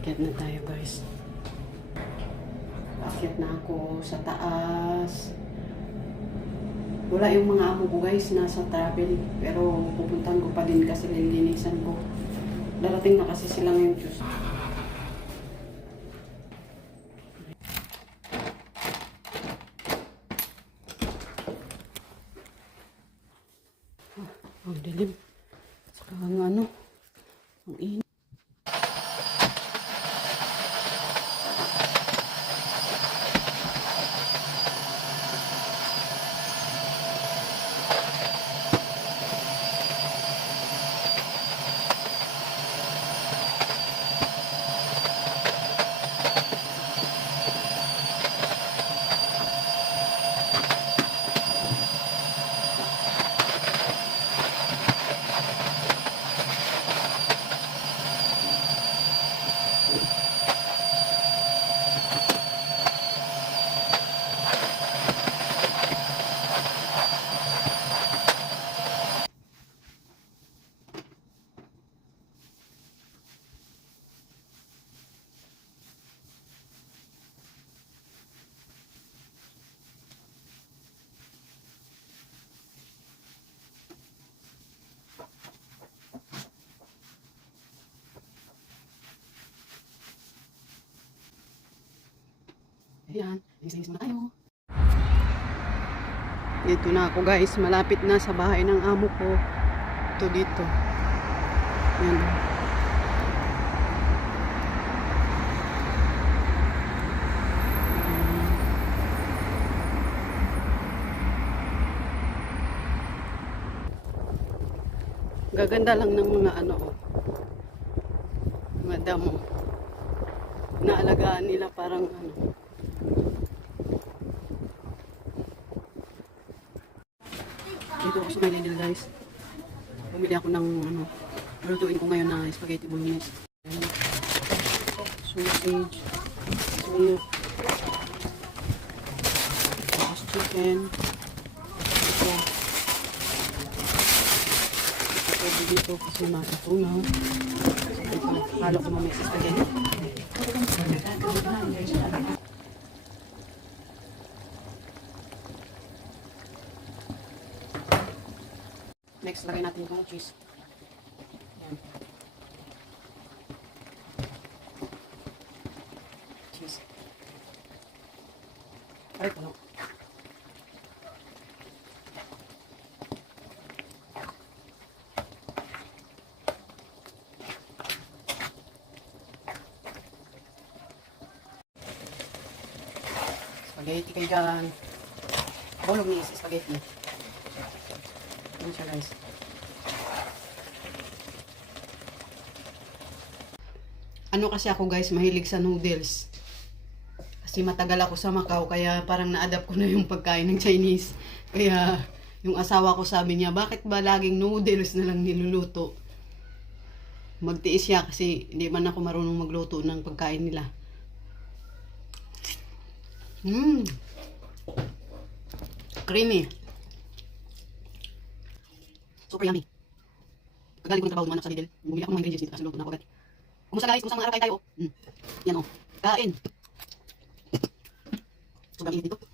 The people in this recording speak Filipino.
Akyat na tayo guys. Akyat na ako sa taas. Wala yung mga amo ko guys, nasa travel. Pero pupuntahan ko pa din kasi lilinisan ko. Darating na kasi sila ngayon Diyos. Ang dilim. Saka ang ano, ang init. Ayan, linis na tayo. Dito na ako guys, malapit na sa bahay ng amo ko. Ito dito. Ayan. Gaganda lang ng mga ano, mga damo. Naalagaan nila parang ano. Dito ako sa Maynila guys. Bumili ako ng ano, lutuin ko ngayon na spaghetti bolognese. Sausage, beef, tapos chicken. Ito. Ito dito kasi matutunaw. Ito, halo ko mamaya sa spaghetti. Next, lagay natin yung cheese. Ayan. Cheese. Aray, puno. Spaghetti kayo dyan. Bolognese spaghetti. Yan siya guys. Ano kasi ako guys, mahilig sa noodles. Kasi matagal ako sa Macau, kaya parang na-adapt ko na yung pagkain ng Chinese. Kaya yung asawa ko sabi niya, bakit ba laging noodles na lang niluluto? Magtiis siya kasi hindi man ako marunong magluto ng pagkain nila. Creamy. Super yummy. Kagaling ko ng trabaho, dumanap sa Lidl. Bumili ako ng ingredients dito kasi luto na ako agad. Kumusta guys? Kumusta mga araw kayo tayo? Yan o. Kain. Sobrang init dito.